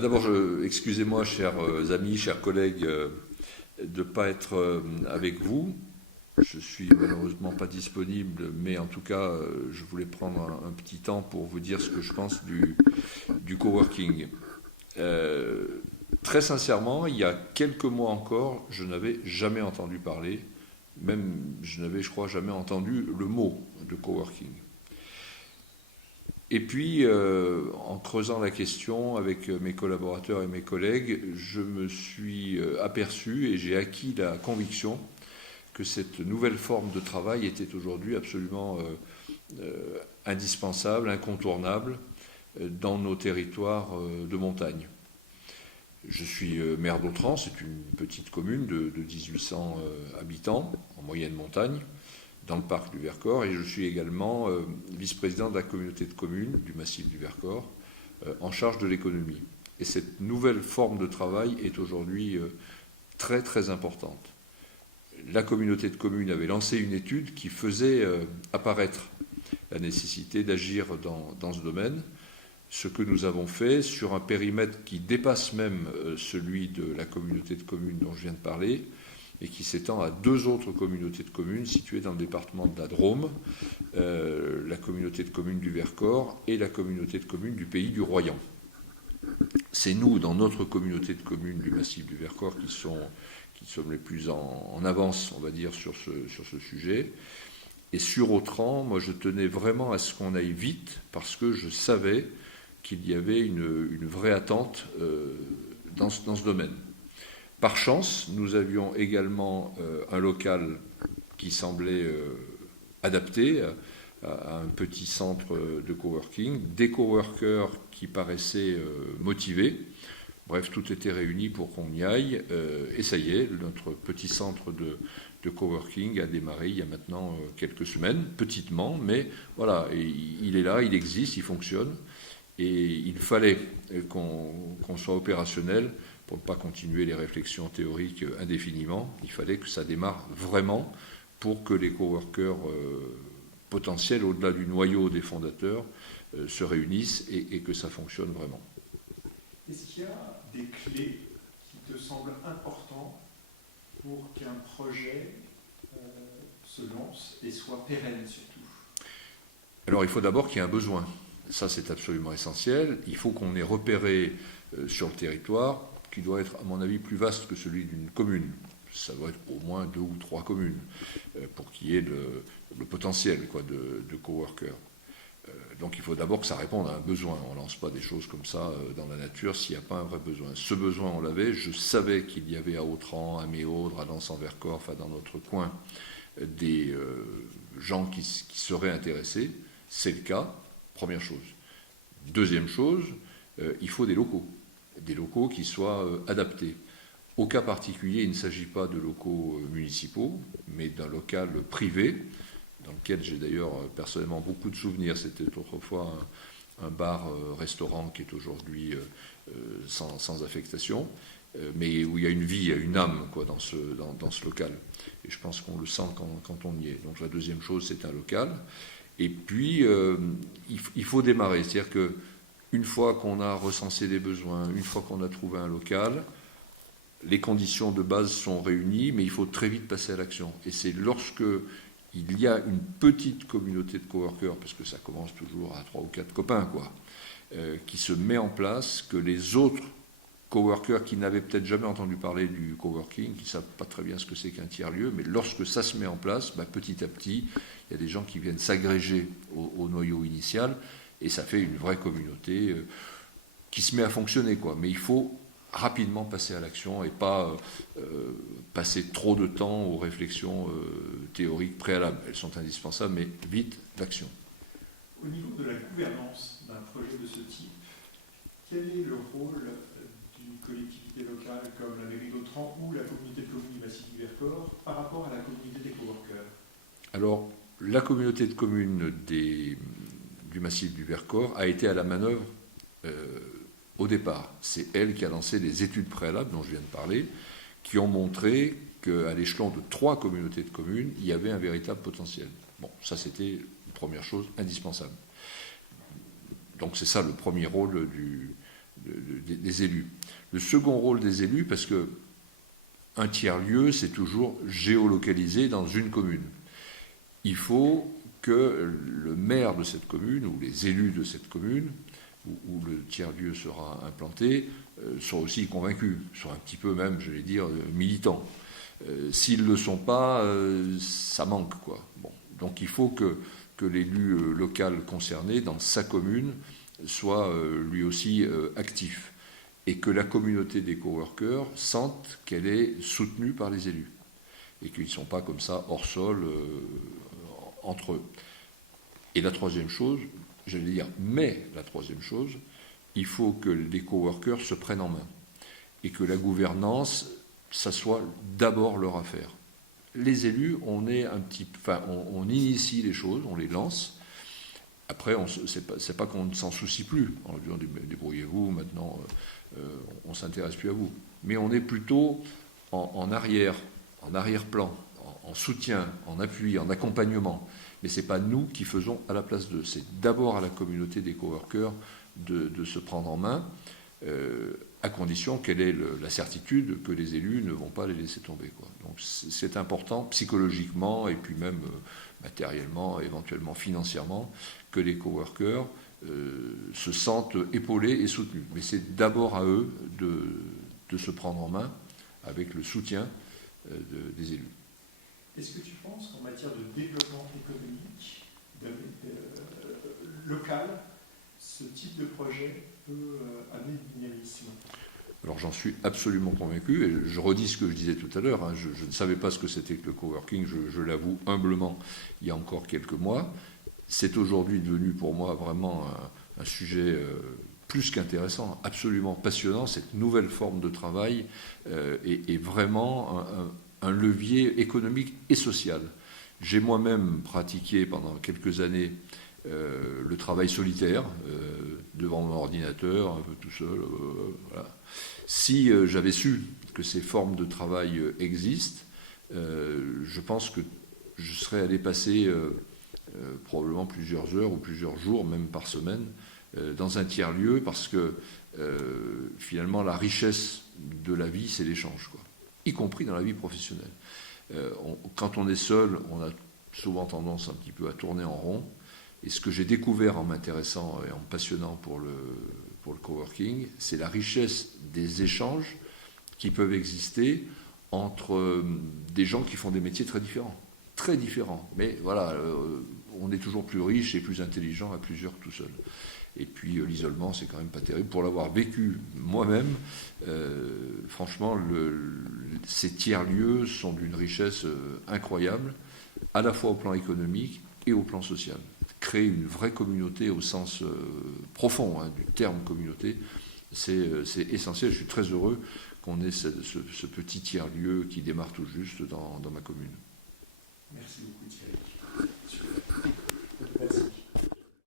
D'abord, excusez-moi, chers amis, chers collègues, de ne pas être avec vous. Je suis malheureusement pas disponible, mais en tout cas, je voulais prendre un petit temps pour vous dire ce que je pense du coworking. Euh, Très sincèrement, il y a quelques mois encore, je n'avais jamais entendu parler, même je n'avais, je crois, jamais entendu le mot de coworking. Et puis, en creusant la question avec mes collaborateurs et mes collègues, je me suis aperçu et j'ai acquis la conviction que cette nouvelle forme de travail était aujourd'hui absolument indispensable, incontournable dans nos territoires de montagne. Je suis maire d'Autran, c'est une petite commune de 1800 habitants, en moyenne montagne, dans le parc du Vercors, et je suis également vice-président de la communauté de communes du massif du Vercors, en charge de l'économie. Et cette nouvelle forme de travail est aujourd'hui très très importante. La communauté de communes avait lancé une étude qui faisait apparaître la nécessité d'agir dans ce domaine, ce que nous avons fait sur un périmètre qui dépasse même celui de la communauté de communes dont je viens de parler, et qui s'étend à deux autres communautés de communes situées dans le département de la Drôme, la communauté de communes du Vercors et la communauté de communes du Pays du Royan. C'est nous, dans notre communauté de communes du massif du Vercors, qui sommes les plus en avance, on va dire, sur ce sujet. Et sur Autran, moi je tenais vraiment à ce qu'on aille vite, parce que je savais qu'il y avait une vraie attente dans ce domaine. Par chance, nous avions également un local qui semblait adapté à un petit centre de coworking, des coworkers qui paraissaient motivés. Bref, tout était réuni pour qu'on y aille. Et ça y est, notre petit centre de coworking a démarré il y a maintenant quelques semaines, petitement, mais voilà, il est là, il existe, il fonctionne. Et il fallait qu'on soit opérationnel pour ne pas continuer les réflexions théoriques indéfiniment. Il fallait que ça démarre vraiment pour que les coworkers potentiels, au-delà du noyau des fondateurs, se réunissent et que ça fonctionne vraiment. Est-ce qu'il y a des clés qui te semblent importantes pour qu'un projet se lance et soit pérenne surtout? Alors il faut d'abord qu'il y ait un besoin. Ça, c'est absolument essentiel. Il faut qu'on ait repéré sur le territoire, qui doit être, à mon avis, plus vaste que celui d'une commune. Ça doit être au moins 2 ou 3 communes pour qu'il y ait le potentiel de coworkers. Donc il faut d'abord que ça réponde à un besoin. On ne lance pas des choses comme ça dans la nature s'il n'y a pas un vrai besoin. Ce besoin, on l'avait. Je savais qu'il y avait à Autran, à Méaudre, à Lens-en-Vercors, enfin dans notre coin, des gens qui seraient intéressés. C'est le cas. Première chose. Deuxième chose, il faut des locaux qui soient adaptés. Au cas particulier, il ne s'agit pas de locaux municipaux, mais d'un local privé, dans lequel j'ai d'ailleurs personnellement beaucoup de souvenirs. C'était autrefois un bar-restaurant qui est aujourd'hui sans affectation, mais où il y a une vie, il y a une âme dans ce local. Et je pense qu'on le sent quand on y est. Donc la deuxième chose, c'est un local. Et puis, il faut démarrer. C'est-à-dire qu'une fois qu'on a recensé les besoins, une fois qu'on a trouvé un local, les conditions de base sont réunies, mais il faut très vite passer à l'action. Et c'est lorsque il y a une petite communauté de coworkers, parce que ça commence toujours à 3 ou 4 copains, qui se met en place, que les autres coworkers qui n'avaient peut-être jamais entendu parler du coworking, qui ne savent pas très bien ce que c'est qu'un tiers-lieu, mais lorsque ça se met en place, petit à petit, il y a des gens qui viennent s'agréger au noyau initial, et ça fait une vraie communauté qui se met à fonctionner. Mais il faut rapidement passer à l'action et pas passer trop de temps aux réflexions théoriques préalables. Elles sont indispensables, mais vite, l'action. Au niveau de la gouvernance d'un projet de ce type, quel est le rôle d'une collectivité locale comme la mairie d'Autran ou la communauté de communes du massif du Vercors par rapport à la communauté des coworkers? Alors, la communauté de communes du massif du Vercors a été à la manœuvre au départ. C'est elle qui a lancé les études préalables dont je viens de parler, qui ont montré qu'à l'échelon de 3 communautés de communes, il y avait un véritable potentiel. Bon, ça c'était une première chose indispensable. Donc c'est ça le premier rôle des élus. Le second rôle des élus, parce que un tiers-lieu, c'est toujours géolocalisé dans une commune. Il faut que le maire de cette commune, ou les élus de cette commune, où le tiers-lieu sera implanté, soient aussi convaincus, soient un petit peu même, je vais dire, militants. S'ils ne le sont pas, ça manque, quoi. Bon. Donc il faut que l'élu local concerné, dans sa commune, soit lui aussi actif. Et que la communauté des coworkers sente qu'elle est soutenue par les élus. Et qu'ils ne sont pas comme ça, hors sol, entre eux. Et la troisième chose, j'allais dire, mais la troisième chose, il faut que les coworkers se prennent en main. Et que la gouvernance, ça soit d'abord leur affaire. Les élus, on initie les choses, on les lance. Après, c'est pas qu'on ne s'en soucie plus. En disant, débrouillez-vous, maintenant, on ne s'intéresse plus à vous. Mais on est plutôt en arrière-plan, en soutien, en appui, en accompagnement. Mais ce n'est pas nous qui faisons à la place d'eux. C'est d'abord à la communauté des coworkers de se prendre en main, à condition qu'elle ait la certitude que les élus ne vont pas les laisser tomber, quoi. Donc c'est important psychologiquement et puis même matériellement, éventuellement financièrement, que les coworkers se sentent épaulés et soutenus. Mais c'est d'abord à eux de se prendre en main avec le soutien des élus. Est-ce que tu penses qu'en matière de développement économique local, ce type de projet peut amener du dynamisme? Alors j'en suis absolument convaincu, et je redis ce que je disais tout à l'heure, hein, je ne savais pas ce que c'était que le coworking, je l'avoue humblement, il y a encore quelques mois. C'est aujourd'hui devenu pour moi vraiment un sujet plus qu'intéressant, absolument passionnant. Cette nouvelle forme de travail est vraiment un levier économique et social. J'ai moi-même pratiqué pendant quelques années le travail solitaire, devant mon ordinateur, un peu tout seul. Voilà. Si j'avais su que ces formes de travail existent, je pense que je serais allé passer probablement plusieurs heures ou plusieurs jours, même par semaine, dans un tiers-lieu, parce que finalement la richesse de la vie, c'est l'échange, quoi, y compris dans la vie professionnelle. Quand on est seul, on a souvent tendance un petit peu à tourner en rond. Et ce que j'ai découvert en m'intéressant et en me passionnant pour le coworking, c'est la richesse des échanges qui peuvent exister entre des gens qui font des métiers très différents. Très différents. Mais voilà, on est toujours plus riche et plus intelligent à plusieurs tout seul. Et puis l'isolement, c'est quand même pas terrible. Pour l'avoir vécu moi-même, franchement, ces tiers-lieux sont d'une richesse incroyable, à la fois au plan économique et au plan social. Créer une vraie communauté au sens profond du terme communauté, c'est essentiel. Je suis très heureux qu'on ait ce petit tiers-lieu qui démarre tout juste dans ma commune. Merci beaucoup Thierry. Merci.